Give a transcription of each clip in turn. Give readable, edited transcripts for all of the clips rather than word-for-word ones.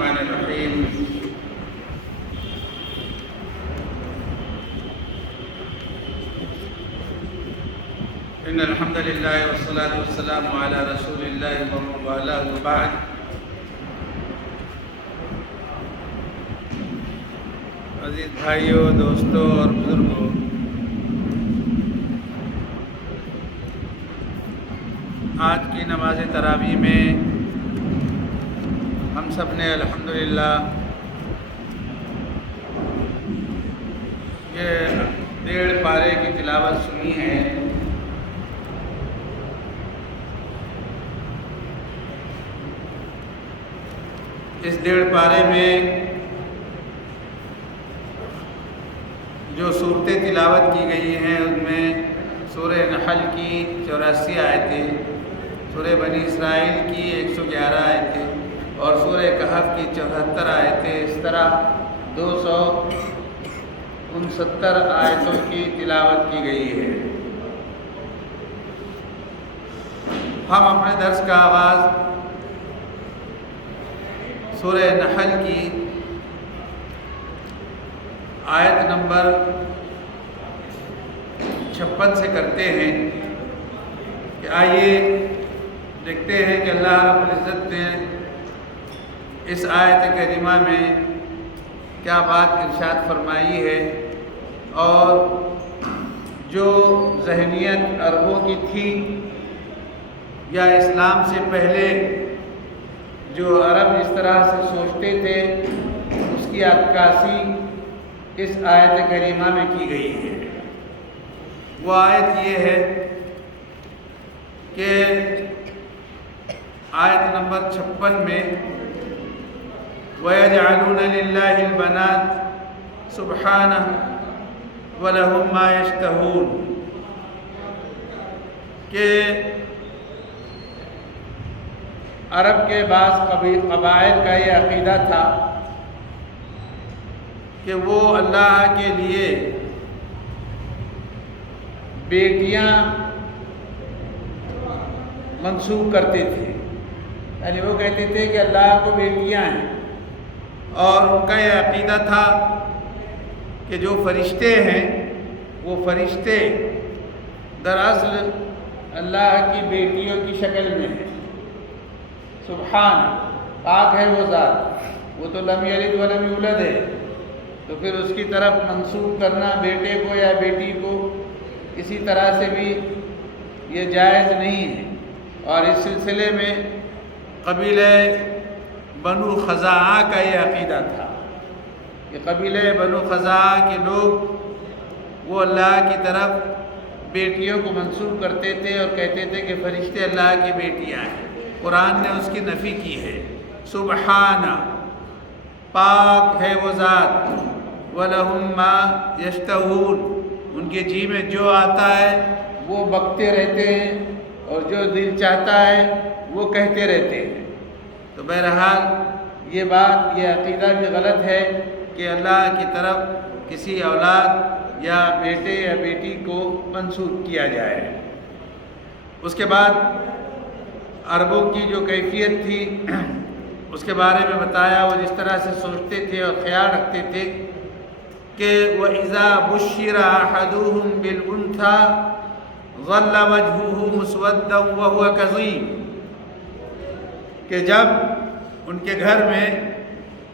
الرحمن الرحیم ان الحمد للہ والصلاة والسلام علی رسول اللہ ومن والاه وبعد۔ عزیز بھائیوں، دوستوں اور بزرگوں، آج کی نماز تراویح میں ہم سب نے الحمدللہ یہ 1.5 پارے کی تلاوت سنی ہے۔ اس 1.5 پارے میں جو صورتیں تلاوت کی گئی ہیں ان میں سورہ نحل کی 84 آیتیں، سورہ بنی اسرائیل کی 111 آیتیں اور سورہ کہف کی 74 آیتیں، اس طرح 269 آیتوں کی تلاوت کی گئی ہے۔ ہم اپنے درس کا آغاز سورہ نحل کی آیت نمبر 56 سے کرتے ہیں کہ آئیے دیکھتے ہیں کہ اللہ رب العزت نے اس آیت کریمہ میں کیا بات ارشاد فرمائی ہے، اور جو ذہنیت عربوں کی تھی یا اسلام سے پہلے جو عرب اس طرح سے سوچتے تھے، اس کی عکاسی اس آیت کریمہ میں کی گئی ہے۔ وہ آیت یہ ہے کہ آیت نمبر 56 میں وَيَجْعَلُونَ لِلَّهِ الْبَنَاتِ سُبْحَانَهُ وَلَهُمْ مَا يَشْتَهُونَ کہ عرب کے بعض قبائل کا یہ عقیدہ تھا کہ وہ اللہ کے لیے بیٹیاں منسوب کرتے تھے، یعنی وہ کہتے تھے کہ اللہ کو بیٹیاں ہیں، اور ان کا یہ عقیدہ تھا کہ جو فرشتے ہیں وہ فرشتے دراصل اللہ کی بیٹیوں کی شکل میں ہیں۔ سبحان، پاک ہے وہ ذات، وہ تو لم یلد ولم یولد ہے، تو پھر اس کی طرف منسوب کرنا بیٹے کو یا بیٹی کو اسی طرح سے بھی یہ جائز نہیں ہے۔ اور اس سلسلے میں قبیلہ بنو خزاعہ کا یہ عقیدہ تھا کہ قبیلہ بنو خزاعہ کے لوگ وہ اللہ کی طرف بیٹیوں کو منسوب کرتے تھے اور کہتے تھے کہ فرشتے اللہ کی بیٹیاں ہیں۔ قرآن نے اس کی نفی کی ہے۔ سبحانہ، پاک ہے وہ ذات، وَلَهُمْ مَا يَشْتَهُونَ، ان کے جی میں جو آتا ہے وہ بکتے رہتے ہیں اور جو دل چاہتا ہے وہ کہتے رہتے ہیں۔ تو بہرحال یہ بات، یہ عقیدہ بھی غلط ہے کہ اللہ کی طرف کسی اولاد یا بیٹے یا بیٹی کو منسوب کیا جائے۔ اس کے بعد عربوں کی جو کیفیت تھی اس کے بارے میں بتایا، وہ جس طرح سے سوچتے تھے اور خیال رکھتے تھے کہ وَإِذَا بُشِّرَ أَحَدُهُمْ بِالْأُنْثَىٰ ظَلَّ وَجْهُهُ مُسْوَدًّا وَهُوَ كَظِيمٌ، کہ جب ان کے گھر میں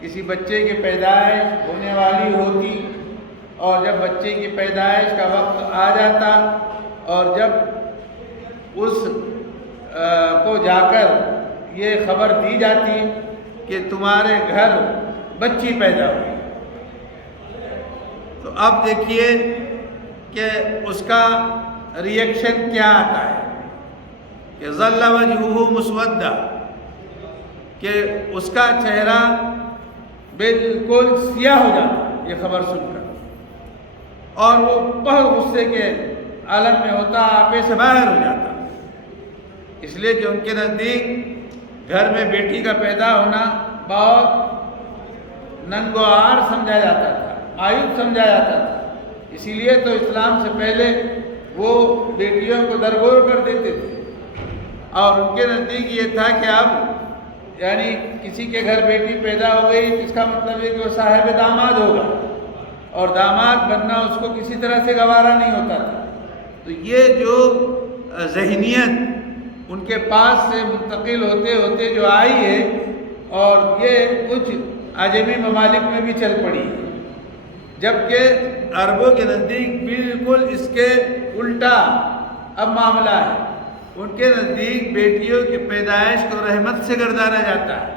کسی بچے کی پیدائش ہونے والی ہوتی اور جب بچے کی پیدائش کا وقت آ جاتا اور جب اس کو جا کر یہ خبر دی جاتی کہ تمہارے گھر بچی پیدا ہوئی، تو اب دیکھیے کہ اس کا ریئیکشن کیا آتا ہے کہ ظل وجہہ مسودہ، کہ اس کا چہرہ بالکل سیاہ ہو جاتا یہ خبر سن کر، اور وہ بہت غصے کے عالم میں ہوتا، آپے سے باہر ہو جاتا، اس لیے کہ ان کے نزدیک گھر میں بیٹی کا پیدا ہونا بہت ننگ و عار سمجھا جاتا تھا، عیب سمجھا جاتا تھا۔ اسی لیے تو اسلام سے پہلے وہ بیٹیوں کو درگور کر دیتے تھے، اور ان کے نزدیک یہ تھا کہ اب یعنی کسی کے گھر بیٹی پیدا ہو گئی اس کا مطلب ہے کہ وہ صاحب داماد ہوگا، اور داماد بننا اس کو کسی طرح سے گوارا نہیں ہوتا تھا۔ تو یہ جو ذہنیت ان کے پاس سے منتقل ہوتے ہوتے جو آئی ہے، اور یہ کچھ عجمی ممالک میں بھی چل پڑی ہے، جبکہ عربوں کے نزدیک بالکل اس کے الٹا اب معاملہ ہے۔ ان کے نزدیک بیٹیوں کی پیدائش کو رحمت سے گردانا جاتا ہے،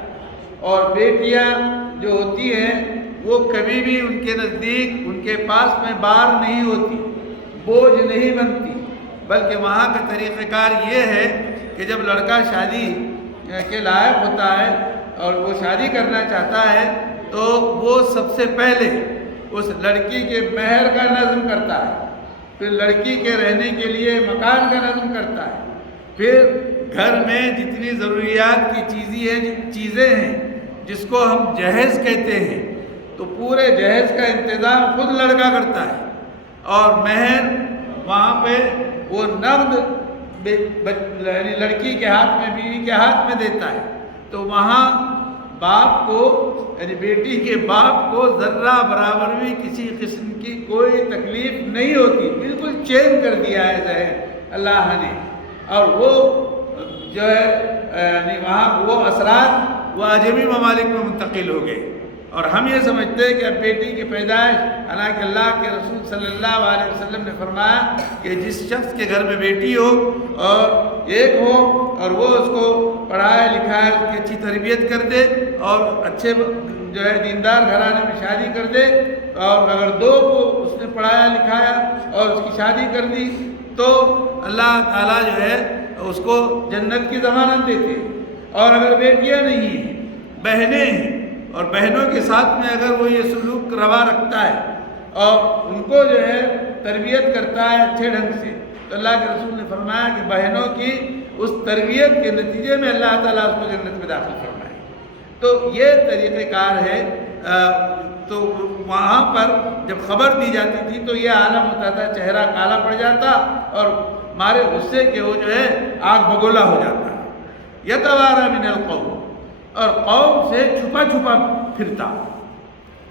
اور بیٹیاں جو ہوتی ہیں وہ کبھی بھی ان کے نزدیک ان کے پاس میں بار نہیں ہوتی، بوجھ نہیں بنتی، بلکہ وہاں کا طریقہ کار یہ ہے کہ جب لڑکا شادی کے لائق ہوتا ہے اور وہ شادی کرنا چاہتا ہے تو وہ سب سے پہلے اس لڑکی کے مہر کا نظم کرتا ہے، پھر لڑکی کے رہنے کے لیے مکان کا نظم کرتا ہے، پھر گھر میں جتنی ضروریات کی چیزیں ہیں جس کو ہم جہیز کہتے ہیں، تو پورے جہیز کا انتظام خود لڑکا کرتا ہے، اور مہر وہاں پہ وہ نقد یعنی لڑکی کے ہاتھ میں، بیوی کے ہاتھ میں دیتا ہے۔ تو وہاں باپ کو یعنی بیٹی کے باپ کو ذرہ برابر بھی کسی قسم کی کوئی تکلیف نہیں ہوتی، بالکل چین کر دیا ہے ذہن اللہ نے، اور وہ جو ہے یعنی وہاں وہ اثرات وہ عجمی ممالک میں منتقل ہو گئے۔ اور ہم یہ سمجھتے ہیں کہ اب بیٹی کی پیدائش، حالانکہ اللہ کے رسول صلی اللہ علیہ وسلم نے فرمایا کہ جس شخص کے گھر میں بیٹی ہو اور ایک ہو اور وہ اس کو پڑھائے لکھائے، اس کی اچھی تربیت کر دے اور اچھے جو ہے دیندار گھرانے میں شادی کر دے، اور اگر دو کو اس نے پڑھایا لکھایا اور اس کی شادی کر دی تو اللہ تعالیٰ جو ہے اس کو جنت کی ضمانت دیتے۔ اور اگر بیٹیاں نہیں ہیں، بہنیں ہیں، اور بہنوں کے ساتھ میں اگر وہ یہ سلوک روا رکھتا ہے اور ان کو جو ہے تربیت کرتا ہے اچھے ڈھنگ سے، تو اللہ کے رسول نے فرمایا کہ بہنوں کی اس تربیت کے نتیجے میں اللہ تعالیٰ اس کو جنت میں داخل فرمائے۔ تو یہ طریقہ کار ہے۔ تو وہاں پر جب خبر دی جاتی تھی تو یہ عالم ہوتا تھا، چہرہ کالا پڑ جاتا اور مارے غصے کے وہ جو ہے آگ بگولا ہو جاتا۔ یتوارا من القوم، اور قوم سے چھپا چھپا پھرتا،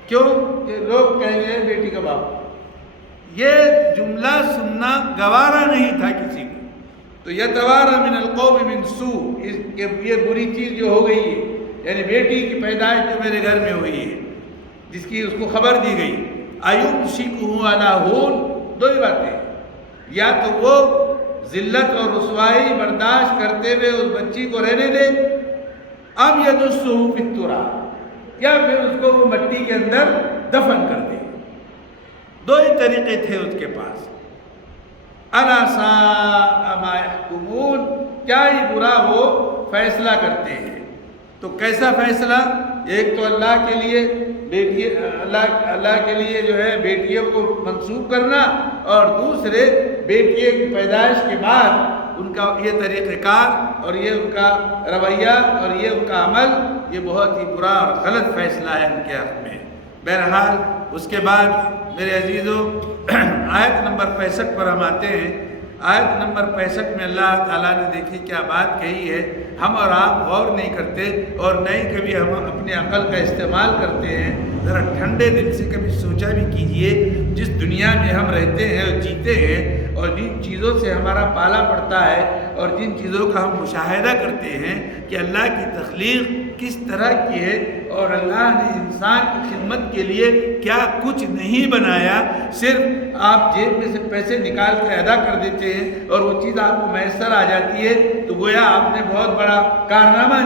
کیوں کہ لوگ کہیں گے بیٹی کا باپ۔ یہ جملہ سننا گوارا نہیں تھا کسی کو، تو یتوارا من القوم من سوء، یہ بری چیز جو ہو گئی ہے، یعنی بیٹی کی پیدائش جو میرے گھر میں ہوئی ہے جس کی اس کو خبر دی گئی، ایمسکہ علی ہون، دو ہی باتیں، یا تو وہ ذلت اور رسوائی برداشت کرتے ہوئے اس بچی کو رہنے دے، اب یدسہ فی التراب، یا پھر اس کو وہ مٹی کے اندر دفن کر دے۔ دو ہی طریقے تھے اس کے پاس۔ الا ساء ما یحکمون، کیا ہی برا وہ فیصلہ کرتے ہیں۔ تو کیسا فیصلہ؟ ایک تو اللہ کے لیے بیٹی، اللہ کے لیے جو ہے بیٹیوں کو منسوب کرنا، اور دوسرے بیٹیوں کی پیدائش کے بعد ان کا یہ طریقہ کار اور یہ ان کا رویہ اور یہ ان کا عمل، یہ بہت ہی برا اور غلط فیصلہ ہے ان کے حق میں۔ بہرحال اس کے بعد میرے عزیزوں آیت نمبر 65 پر ہم آتے ہیں۔ آیت نمبر 65 میں اللہ تعالیٰ نے دیکھی کیا بات کہی ہے، ہم اور آپ غور نہیں کرتے اور نہ ہی کبھی ہم اپنے عقل کا استعمال کرتے ہیں۔ ذرا ٹھنڈے دل سے کبھی سوچا بھی کیجئے، جس دنیا میں ہم رہتے ہیں اور جیتے ہیں اور جن چیزوں سے ہمارا پالا پڑتا ہے اور جن چیزوں کا ہم مشاہدہ کرتے ہیں کہ اللہ کی تخلیق کس طرح کی ہے، اور اللہ نے انسان کی خدمت کے لیے کیا کچھ نہیں بنایا، صرف آپ جیب میں سے پیسے نکال کے ادا کر دیتے ہیں اور وہ چیز آپ کو میسر آ جاتی ہے، تو گویا آپ نے بہت بڑا کارنامہ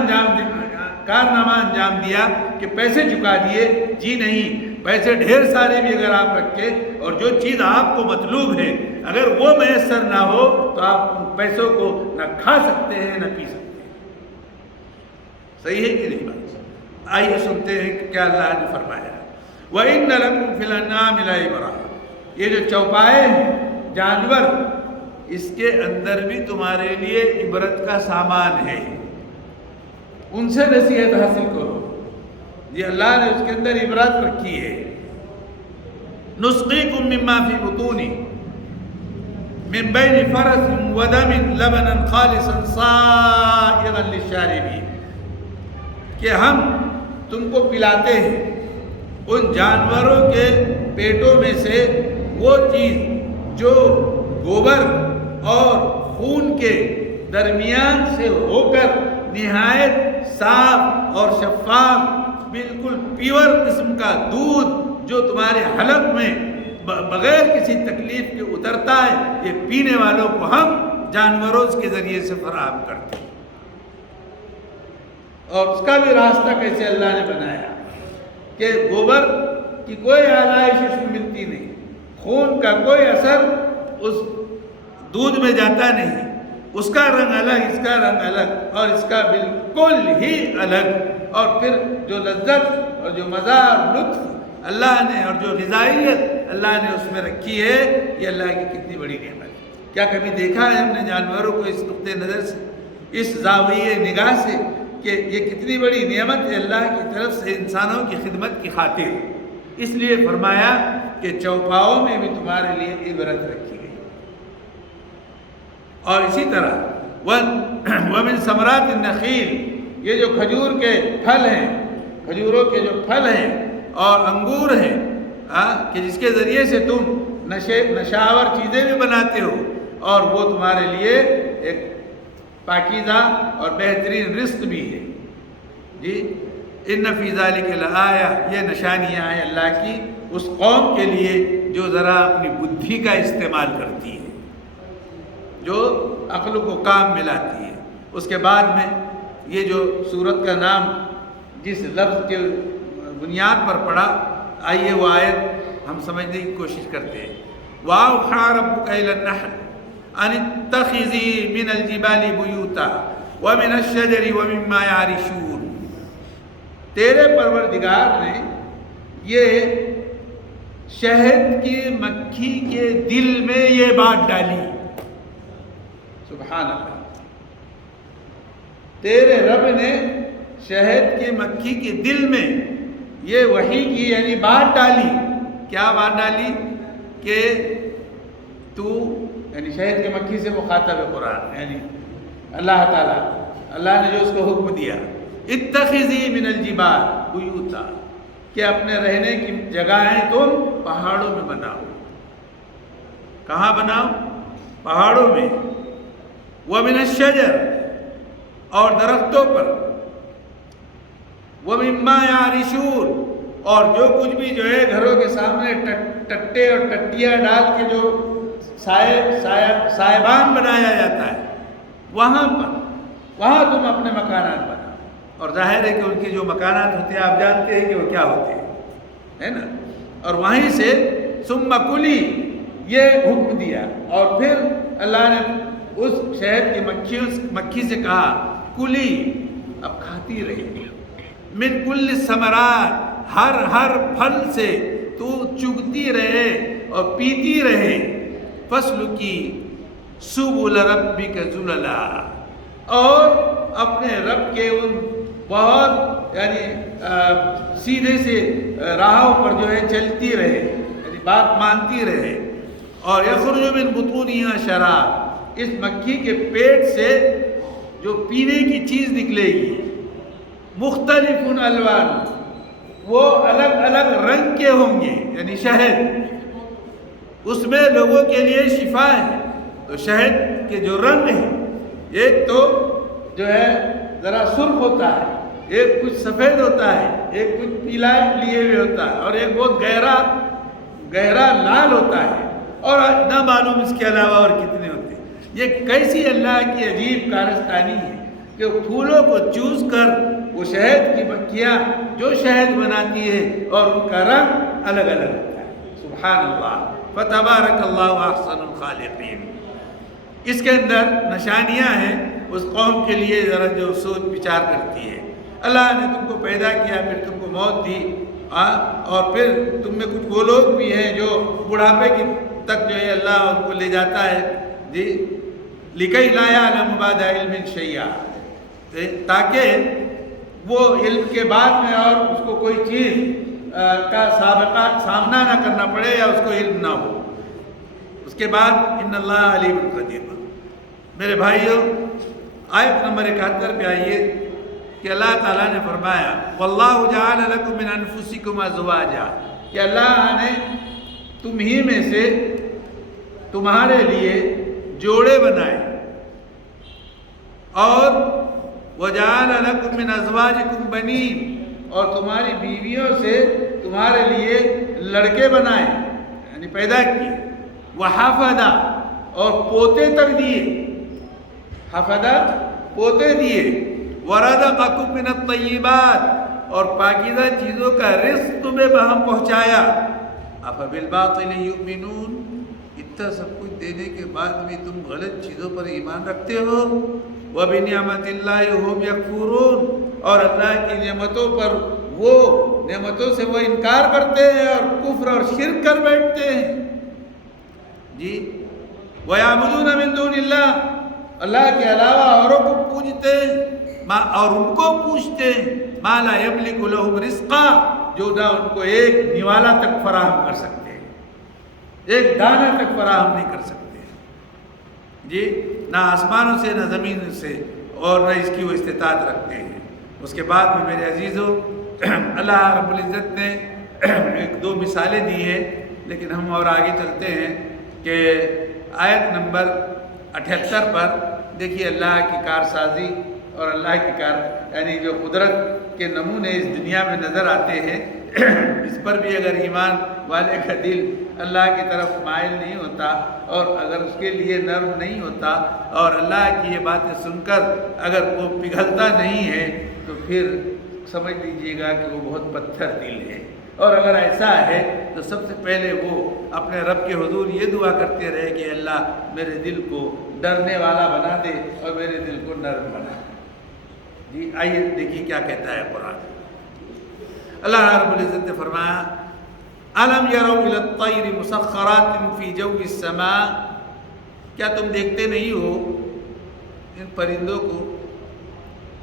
انجام دیا کہ پیسے چکا دیے۔ جی نہیں، پیسے ڈھیر سارے بھی اگر آپ رکھے اور جو چیز آپ کو مطلوب ہے اگر وہ میسر نہ ہو تو آپ ان پیسوں کو نہ کھا سکتے ہیں نہ پی سکتے ہیں۔ صحیح ہے کہ نہیں بات؟ آئیے سنتے ہیں کہ کیا اللہ نے فرمایا۔ وَإِنَّ لَكُمْ فِي الْأَنْعَامِ لَعِبْرَةً، یہ جو چوپائے ہیں جانور، اس کے اندر بھی تمہارے لیے عبرت کا سامان ہے، ان سے نصیحت حاصل کرو۔ یہ اللہ نے اس کے اندر عبرت رکھی ہے۔ نُسْقِيكُم مِّمَّا فِي بُطُونِهِ مِن بَيْنِ فَرَثٍ وَدَمٍ لَبَنًا خَالِصًا سَائِغًا لِلشَّارِبِينَ، کہ ہم تم کو پلاتے ہیں ان جانوروں کے پیٹوں میں سے وہ چیز جو گوبر اور خون کے درمیان سے ہو کر نہایت صاف اور شفاف بالکل پیور قسم کا دودھ جو تمہارے حلق میں بغیر کسی تکلیف کے اترتا ہے، یہ پینے والوں کو ہم جانوروں کے ذریعے سے فراہم کرتے ہیں۔ اور اس کا بھی راستہ کیسے اللہ نے بنایا کہ گوبر کی کوئی آلائش اس میں ملتی نہیں، خون کا کوئی اثر اس دودھ میں جاتا نہیں، اس کا رنگ الگ، اس کا رنگ الگ، اور اس کا بالکل ہی الگ، اور پھر جو لذت اور جو مزہ اور لطف اللہ نے اور جو غذائیت اللہ نے اس میں رکھی ہے، یہ اللہ کی کتنی بڑی نعمت ہے۔ کیا کبھی دیکھا ہے ہم نے جانوروں کو اس نقطۂ نظر سے، اس زاویہ نگاہ سے کہ یہ کتنی بڑی نعمت ہے اللہ کی طرف سے انسانوں کی خدمت کی خاطر؟ اس لیے فرمایا کہ چوپاؤں میں بھی تمہارے لیے عبرت رکھی گئی۔ اور اسی طرح وَمِن ثَمَرَاتِ النَّخِيلِ، یہ جو کھجور کے پھل ہیں، کھجوروں کے جو پھل ہیں اور انگور ہیں کہ جس کے ذریعے سے تم نشاور چیزیں بھی بناتے ہو، اور وہ تمہارے لیے ایک پاکیزہ اور بہترین رزق بھی ہے۔ جی، ان فی ذالک لآیہ، یہ نشانیاں ہیں اللہ کی اس قوم کے لیے جو ذرا اپنی بدھی کا استعمال کرتی ہے، جو عقل کو کام میں لاتی ہے۔ اس کے بعد میں یہ جو سورت کا نام جس لفظ کے بنیاد پر پڑا، آئیے وہ آیت ہم سمجھنے کی کوشش کرتے ہیں۔ وَأَوْحَىٰ رَبُّكَ إِلَى النَّحْلِ أَنِ اتَّخِذِي مِنَ الْجِبَالِ بُيُوتًا وَمِنَ الشَّجَرِ وَمِمَّا يَعْرِشُونَ، تیرے پروردگار نے یہ شہد کی مکھی کے دل میں یہ بات ڈالی۔ سبحان اللہ، تیرے رب نے شہد کی مکھی کے دل میں یہ وحی کی یعنی بات ڈالی۔ کیا بات ڈالی؟ کہ تو یعنی شہد کی مکھی سے مخاطب ہے قرآن، یعنی اللہ تعالیٰ، اللہ نے جو اس کو حکم دیا، اتخذی من الجبال بیوتا، کہ اپنے رہنے کی جگہیں تم پہاڑوں میں بناؤ۔ کہاں بناؤ؟ پہاڑوں میں۔ ومن الشجر، اور درختوں پر۔ ومما یعرشون، اور جو کچھ بھی جو ہے گھروں کے سامنے ٹٹے اور ٹٹیاں ڈال کے جو سائبان بنایا جاتا ہے، وہاں تم اپنے مکانات بناؤ۔ اور ظاہر ہے کہ ان کے جو مکانات ہوتے ہیں آپ جانتے ہیں کہ وہ کیا ہوتے ہیں، ہے نا؟ اور وہیں سے ثم کلی، یہ حکم دیا، اور پھر اللہ نے اس شہد کی مکھی سے کہا کلی، اب کھاتی رہی، من کل الثمرات، ہر پھل سے تو چگتی رہے اور پیتی رہے، فسلکی سبل ربک ذللا، اور اپنے رب کے ان بہت یعنی سیدھے سے راہوں پر جو ہے چلتی رہے، یعنی بات مانتی رہے۔ اور یخرج من بطونہا شراب، اس مکھی کے پیٹ سے جو پینے کی چیز نکلے گی، مختلف الوان، وہ الگ الگ رنگ کے ہوں گے، یعنی شہد اس میں لوگوں کے لیے شفا ہے۔ تو شہد کے جو رنگ ہیں، ایک تو جو ہے ذرا سرخ ہوتا ہے، ایک کچھ سفید ہوتا ہے، ایک کچھ پیلا لیے ہوئے ہوتا ہے، اور ایک بہت گہرا لال ہوتا ہے، اور نہ معلوم اس کے علاوہ اور کتنے ہوتے ہیں۔ یہ کیسی اللہ کی عجیب کارستانی ہے کہ پھولوں کو چوز کر وہ شہد کی مکھیاں جو شہد بناتی ہے اور ان کا رنگ الگ الگ ہوتا ہے۔ سبحان اللہ، فتبارک اللہ احسن الخالقین۔ اس کے اندر نشانیاں ہیں اس قوم کے لیے ذرا جو سوچ بچار کرتی ہے۔ اللہ نے تم کو پیدا کیا، پھر تم کو موت دی، اور پھر تم میں کچھ وہ لوگ بھی ہیں جو بڑھاپے کی تک جو ہے اللہ ان کو لے جاتا ہے، جی، لِكَيْ لَا يَعْلَمُ بَعْدَ عِلْمٍ شَيْئًا، تاکہ وہ علم کے بعد میں اور اس کو کوئی چیز کا سامنا نہ کرنا پڑے یا اس کو علم نہ ہو۔ اس کے بعد ان اللہ علیم قدیر۔ میرے بھائیوں، آیت نمبر 71 پہ آئیے۔ کہ اللہ تعالیٰ نے فرمایا واللہ جعل لکم من انفسکم ازواجا، کہ اللہ نے تم ہی میں سے تمہارے لیے جوڑے بنائے، اور وجعل لکم من ازواجکم بنین، اور تمہاری بیویوں سے تمہارے لیے لڑکے بنائے یعنی پیدا کیے، وحفدہ، اور پوتے تک دیے، حفدہ پوتے دیے، ورزقکم من الطیبات، اور پاکیزہ چیزوں کا رزق تمہیں بہم پہنچایا، افبالباطل یؤمنون، اتنا سب کچھ دینے کے بعد بھی تم غلط چیزوں پر ایمان رکھتے ہو، وبنعمت اللہ ہم یکفرون، اور اللہ کی نعمتوں پر نعمتوں سے وہ انکار کرتے ہیں اور کفر اور شرک کر بیٹھتے ہیں جی۔ وَيَعْبُدُونَ مِن دُونِ اللَّهِ، اللہ کے علاوہ اوروں کو پوجتے ہیں اور ان کو پوچھتے ہیں، مَا لَا يَمْلِكُ لَهُمْ رِزْقًا، جو نہ ان کو ایک نوالا تک فراہم کر سکتے ہیں، ایک دانہ تک فراہم نہیں کر سکتے جی، نہ آسمانوں سے نہ زمین سے، اور نہ اس کی وہ استطاعت رکھتے ہیں۔ اس کے بعد میں میرے عزیزوں اللہ رب العزت نے ایک دو مثالیں دی ہیں، لیکن ہم اور آگے چلتے ہیں کہ آیت نمبر 78 پر دیکھیے اللہ کی کارسازی اور اللہ کی یعنی جو قدرت کے نمونے اس دنیا میں نظر آتے ہیں، اس پر بھی اگر ایمان والے کا دل اللہ کی طرف مائل نہیں ہوتا اور اگر اس کے لیے نرم نہیں ہوتا اور اللہ کی یہ باتیں سن کر اگر وہ پگھلتا نہیں ہے تو پھر سمجھ لیجئے گا کہ وہ بہت پتھر دل ہے۔ اور اگر ایسا ہے تو سب سے پہلے وہ اپنے رب کے حضور یہ دعا کرتے رہے کہ اللہ میرے دل کو ڈرنے والا بنا دے اور میرے دل کو نرم بنا دے جی۔ آئیے دیکھیے کیا کہتا ہے قرآن۔ اللہ رب العزت نے فرمایا الم یروا الی الطیر مسخرات فی جو السماء، کیا تم دیکھتے نہیں ہو ان پرندوں کو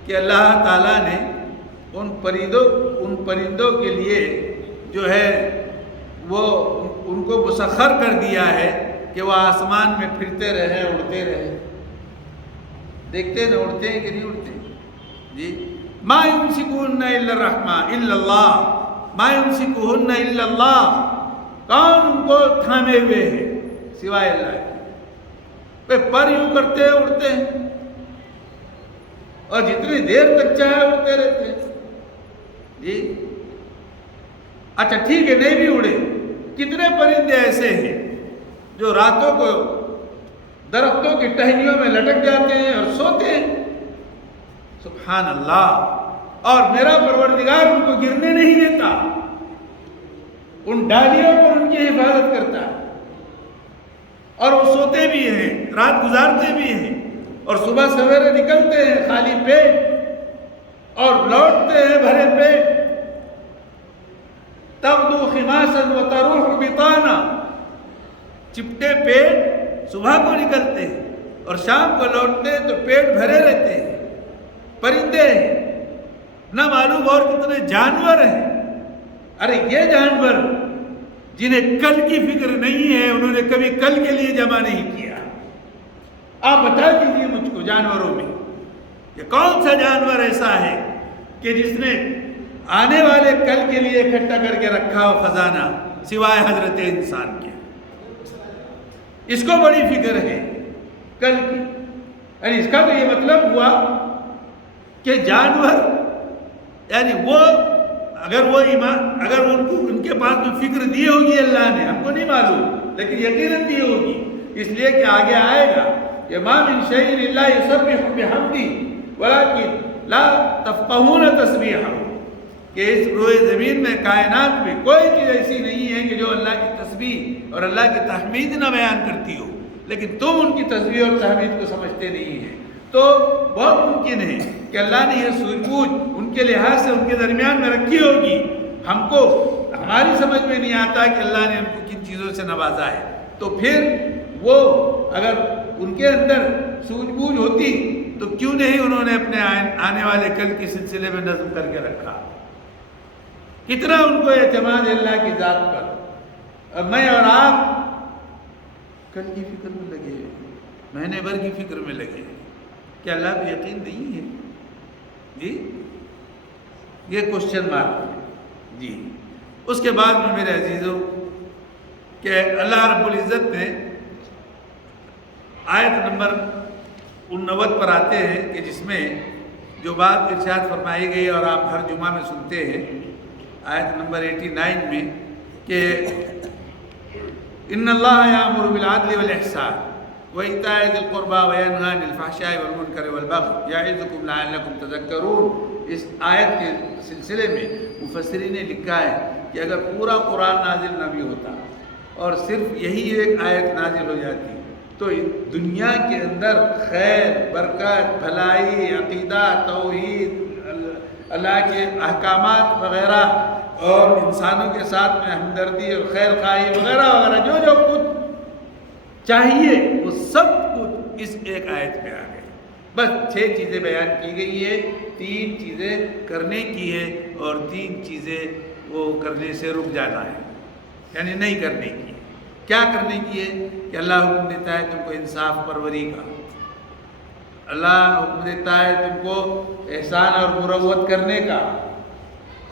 کہ اللہ تعالیٰ نے ان پرندوں کے لیے جو ہے وہ ان کو مسخر کر دیا ہے کہ وہ آسمان میں پھرتے رہے اڑتے رہے۔ دیکھتے نہ اڑتے ہیں کہ نہیں اڑتے جی۔ ما یمسکہن الا الرحمن الا اللہ، ما یمسکہن الا اللہ، کون ان کو تھامے ہوئے ہے سوائے اللہ کے؟ پر یوں کرتے ہیں اڑتے ہیں اور جتنی دیر تک چاہے اڑتے رہتے ہیں جی۔ اچھا ٹھیک ہے نہیں بھی اڑے، کتنے پرندے ایسے ہیں جو راتوں کو درختوں کی ٹہنیوں میں لٹک جاتے ہیں اور سوتے ہیں، سبحان اللہ، اور میرا پروردگار ان کو گرنے نہیں دیتا، ان ڈالیوں پر ان کی حفاظت کرتا ہے، اور وہ سوتے بھی ہیں، رات گزارتے بھی ہیں، اور صبح سویرے نکلتے ہیں خالی پیٹ اور لوٹتے ہیں بھرے پیٹ۔ تغدو خماسا وتروح بطانا، چپٹے پیٹ صبح کو نکلتے ہیں اور شام کو لوٹتے ہیں تو پیٹ بھرے رہتے ہیں۔ پرندے نہ معلوم اور کتنے جانور ہیں۔ ارے یہ جانور جنہیں کل کی فکر نہیں ہے، انہوں نے کبھی کل کے لیے جمع نہیں کیا۔ آپ بتا دیجئے مجھ کو جانوروں میں کہ کون سا جانور ایسا ہے کہ جس نے آنے والے کل کے لیے اکٹھا کر کے رکھا ہو خزانہ سوائے حضرت انسان کے؟ اس کو بڑی فکر ہے کل کی، یعنی اس کا تو یہ مطلب ہوا کہ جانور یعنی وہ اگر ان کے پاس میں فکر دی ہوگی اللہ نے، ہم کو نہیں معلوم لیکن یقیناً دی ہوگی، اس لیے کہ آگے آئے گا کہ ما من شیء الا یسبح بحمدہ ولکن لا تفقہون تسبیحہ، کہ اس روئے زمین میں کائنات میں کوئی چیز ایسی نہیں ہے کہ جو اللہ کی تسبیح اور اللہ کی تحمید نہ بیان کرتی ہو، لیکن تم ان کی تسبیح اور تحمید کو سمجھتے نہیں ہیں۔ تو بہت ممکن ہے کہ اللہ نے یہ سوجھ بوجھ ان کے لحاظ سے ان کے درمیان میں رکھی ہوگی، ہم کو ہماری سمجھ میں نہیں آتا کہ اللہ نے ان کو کن چیزوں سے نوازا ہے۔ تو پھر وہ اگر ان کے اندر سوجھ بوجھ ہوتی تو کیوں نہیں انہوں نے اپنے آنے والے کل کے سلسلے میں نظم کر کے رکھا؟ کتنا ان کو اعتماد ہے اللہ کی ذات پر۔ اور میں اور آپ کل کی فکر میں لگے ہیں، مہینے بھر کی فکر میں لگے ہیں کہ اللہ پہ یقین نہیں ہے جی۔ یہ کوشچن مارک ہے جی۔ اس کے بعد میں میرے عزیزوں کہ اللہ رب العزت نے آیت نمبر 89 پر آتے ہیں کہ جس میں جو بات ارشاد فرمائی گئی اور آپ ہر جمعہ میں سنتے ہیں، آیت نمبر 89 میں کہ ان اللہ یامر بالعدل والاحسان وایتاء ذی القربى وینہی عن الفحشاء والمنکر والبغی یعظکم لعلکم تذکرون۔ اس آیت کے سلسلے میں مفسرین نے لکھا ہے کہ اگر پورا قرآن نازل نہ بھی ہوتا اور صرف یہی ایک آیت نازل ہو جاتی تو دنیا کے اندر خیر، برکت، بھلائی، عقیدہ، توحید، اللہ کے احکامات وغیرہ اور انسانوں کے ساتھ میں ہمدردی اور خیر خواہی وغیرہ وغیرہ جو جو کچھ چاہیے وہ سب کچھ اس ایک آیت میں آ گئے۔ بس 6 چیزیں بیان کی گئی ہے، 3 چیزیں کرنے کی ہے اور 3 چیزیں وہ کرنے سے رک جانا ہے، یعنی نہیں کرنے کی ہے۔ کیا کرنے کی ہے کہ اللہ حکم دیتا ہے تم کو انصاف پروری کا، اللہ حکم دیتا ہے تم کو احسان اور مروت کرنے کا،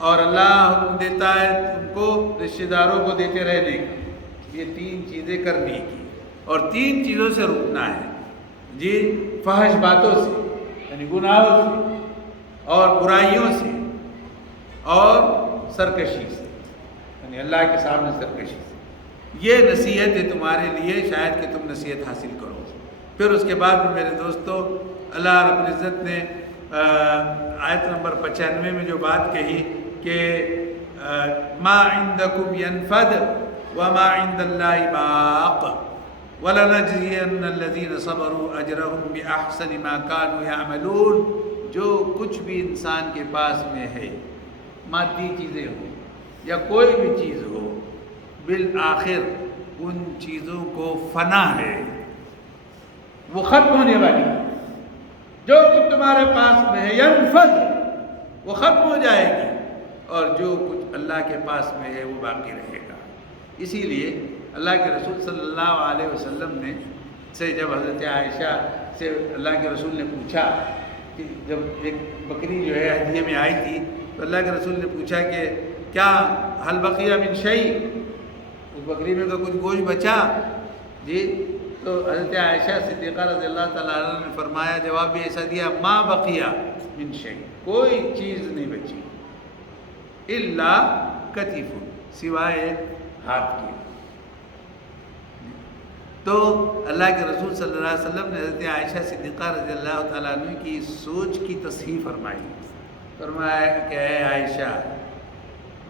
اور اللہ حکم دیتا ہے تم کو رشتہ داروں کو دیتے رہنے کا۔ یہ 3 چیزیں کرنے کی اور 3 چیزوں سے رکنا ہے جی، فحش باتوں سے یعنی گناہوں سے اور برائیوں سے اور سرکشی سے یعنی اللہ کے سامنے سرکشی سے۔ یہ نصیحت ہے تمہارے لیے، شاید کہ تم نصیحت حاصل کرو۔ پھر اس کے بعد میں میرے دوستو اللہ رب العزت نے آیت نمبر 95 میں جو بات کہی کہ ما عندکم ینفد وما عند اللہ باق وَلَنَجْزِيَنَّ الَّذِينَ صَبَرُوا أَجْرَهُمْ بِأَحْسَنِ مَا كَانُوا يَعْمَلُونَ۔ جو کچھ بھی انسان کے پاس میں ہے، مادی چیزیں ہوں یا کوئی بھی چیز ہو، بالآخر ان چیزوں کو فنا ہے، وہ ختم ہونے والی ہے۔ جو کچھ تمہارے پاس میں ہے ینفد، وہ ختم ہو جائے گی، اور جو کچھ اللہ کے پاس میں ہے وہ باقی رہے گا۔ اسی لیے اللہ کے رسول صلی اللہ علیہ وسلم نے سے جب حضرت عائشہ سے اللہ کے رسول نے پوچھا کہ جب ایک بکری جو ہے ہدیے میں آئی تھی تو اللہ کے رسول نے پوچھا کہ کیا حل بقیہ من شیء، اس بکری میں کا کچھ گوشت بچا جی؟ تو حضرت عائشہ صدیقہ رضی اللہ تعالیٰ عنہ نے فرمایا، جواب بھی ایسا دیا، ما بقیہ من شیء، کوئی چیز نہیں بچی، الا کتف، سوائے ہاتھ کی۔ تو اللہ کے رسول صلی اللہ علیہ وسلم نے حضرت عائشہ صدیقہ رضی اللہ تعالیٰ عنہ کی سوچ کی تصحیح فرمائی، فرمایا کہ اے عائشہ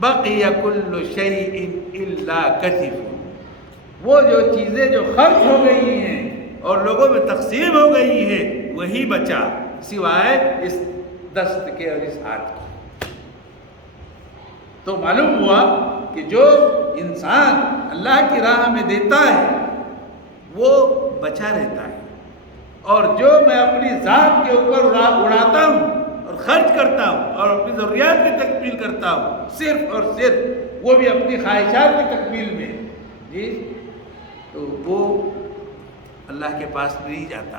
بقی کل شیء الا کتف، وہ جو چیزیں جو خرچ ہو گئی ہیں اور لوگوں میں تقسیم ہو گئی ہیں وہی بچا، سوائے اس دست کے اور اس ہاتھ کے۔ تو معلوم ہوا کہ جو انسان اللہ کی راہ میں دیتا ہے وہ بچا رہتا ہے، اور جو میں اپنی ذات کے اوپر اڑاتا ہوں اور خرچ کرتا ہوں اور اپنی ضروریات کی تکمیل کرتا ہوں، صرف اور صرف وہ بھی اپنی خواہشات کی تکمیل میں جی، تو وہ اللہ کے پاس نہیں جاتا،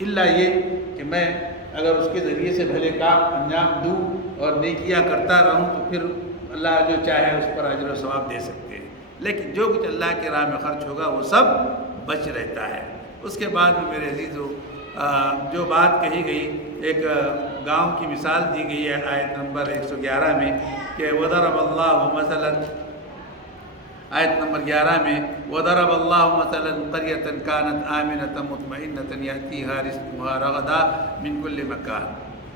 الا یہ کہ میں اگر اس کے ذریعے سے بھلے کام انجام دوں اور نیکیاں کرتا رہوں تو پھر اللہ جو چاہے اس پر اجر و ثواب دے سکتے ہیں، لیکن جو کچھ اللہ کے راہ میں خرچ ہوگا وہ سب بچ رہتا ہے۔ اس کے بعد میں میرے عزیزو جو بات کہی گئی، ایک گاؤں کی مثال دی گئی ہے آیت نمبر 111 میں کہ وَضَرَبَ اللَّهُ مَثَلًا، آیت نمبر 11 میں وَضَرَبَ اللَّهُ مَثَلًا قَرْيَةً كَانَتْ آمِنَةً مُطْمَئِنَّةً يَأْتِيهَا رِزْقُهَا رَغَدًا مِنْ كُلِّ مَكَانٍ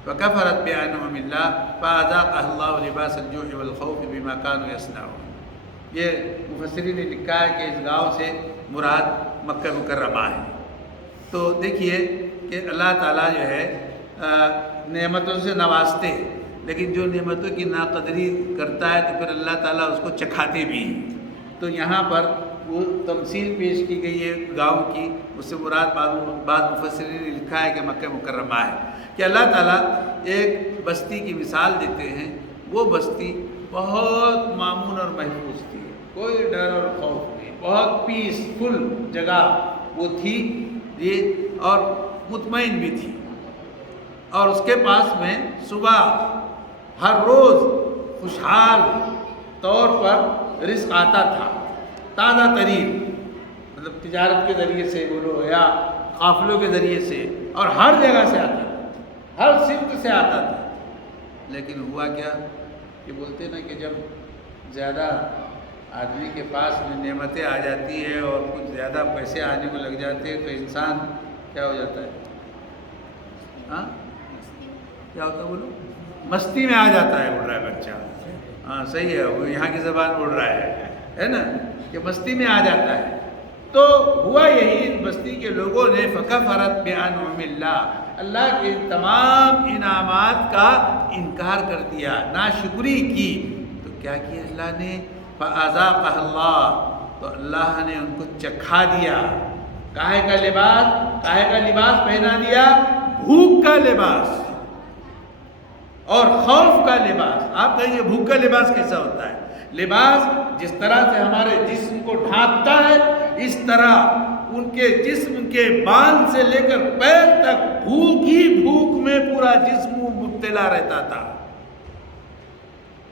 فَكَفَرَتْ بِأَنْعُمِ اللَّهِ فَأَذَاقَهَا اللَّهُ لِبَاسَ الْجُوعِ وَالْخَوْفِ بِمَا كَانُوا يَصْنَعُونَ۔ یہ مفسرین نے لکھا ہے کہ اس گاؤں سے مراد مکہ مکرمہ ہے۔ تو دیکھیے کہ اللہ تعالیٰ جو ہے نعمتوں سے نوازتے، لیکن جو نعمتوں کی ناقدری کرتا ہے تو پھر اللہ تعالیٰ اس کو چکھاتے بھی ہیں۔ تو یہاں پر وہ تمثیل پیش کی گئی ہے گاؤں کی، اس سے مراد بعض مفسرین نے لکھا ہے کہ مکہ مکرمہ ہے، کہ اللہ تعالیٰ ایک بستی کی مثال دیتے ہیں، وہ بستی بہت مامون اور محفوظ تھی، کوئی ڈر اور خوف نہیں، بہت پیسفل جگہ وہ تھی یہ، اور مطمئن بھی تھی، اور اس کے پاس میں صبح ہر روز خوشحال طور پر رزق آتا تھا، تازہ ترین، مطلب تجارت کے ذریعے سے بولو یا قافلوں کے ذریعے سے، اور ہر جگہ سے آتا تھا، ہر سمت سے آتا تھا۔ لیکن ہوا کیا کہ بولتے نا کہ جب زیادہ آدمی کے پاس میں نعمتیں آ جاتی ہیں اور کچھ زیادہ پیسے آنے کو لگ جاتے ہیں تو انسان کیا ہو جاتا ہے؟ ہاں کیا ہوتا ہے بولو؟ مستی میں آ جاتا ہے، اڑ رہا ہے بچہ، ہاں صحیح ہے، وہ یہاں کی زبان اڑ رہا ہے نا، کہ مستی میں آ جاتا ہے۔ تو ہوا یہی، ان بستی کے لوگوں نے فَكَفَرَتْ بِأَنْعُمِ اللَّهِ، اللہ کے تمام انعامات کا انکار کر دیا، ناشکری کی۔ تو کیا کیا اللہ نے؟ فَأَذَاقَهَا اللَّهُ، تو اللہ نے ان کو چکھا دیا، کاہے کا لباس پہنا دیا؟ بھوک کا لباس اور خوف کا لباس۔ آپ کہیں گے بھوک کا لباس کیسا ہوتا ہے؟ لباس جس طرح سے ہمارے جسم کو ڈھانپتا ہے، اس طرح ان کے جسم کے بال سے لے کر پیر تک بھوک ہی بھوک میں پورا جسم مبتلا رہتا تھا۔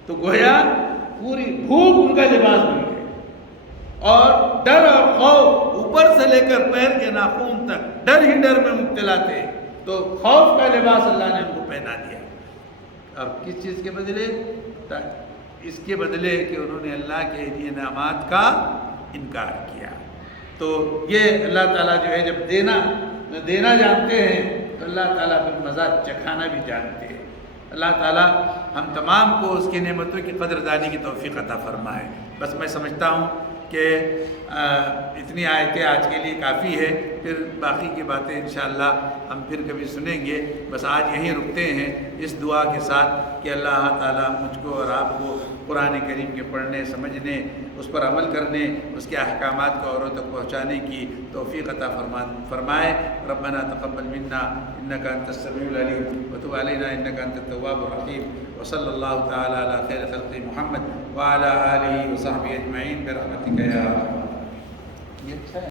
تو گویا پوری بھوک ان کا لباس بن گئی، اور ڈر اور خوف اوپر سے لے کر پیر کے ناخن تک ڈر ہی ڈر میں مبتلا تھے۔ تو خوف کا لباس اللہ نے ان کو پہنا دیا۔ اب کس چیز کے بدلے؟ اس کے بدلے کہ انہوں نے اللہ کے انعامات کا انکار کیا۔ تو یہ اللہ تعالیٰ جو ہے جب دینا جانتے ہیں تو اللہ تعالیٰ پھر مزہ چکھانا بھی جانتے ہیں۔ اللہ تعالیٰ ہم تمام کو اس کی نعمتوں کی قدردانی کی توفیق عطا فرمائے۔ بس میں سمجھتا ہوں کہ اتنی آیتیں آج کے لیے کافی ہے، پھر باقی کی باتیں انشاءاللہ ہم پھر کبھی سنیں گے۔ بس آج یہیں رکتے ہیں اس دعا کے ساتھ کہ اللہ تعالیٰ مجھ کو اور آپ کو قرآن کریم کے پڑھنے، سمجھنے، اس پر عمل کرنے، اس کے احکامات کو اوروں تک پہنچانے کی توفیق عطا فرمائے۔ ربنا تقبل منا انک انت السمیع العلیم وتب علینا انک انت التواب الرحیم، وصلی اللہ تعالی علی خیر خلق محمد وعلی آلہ وصحبہ اجمعین برحمتک یا ارحم۔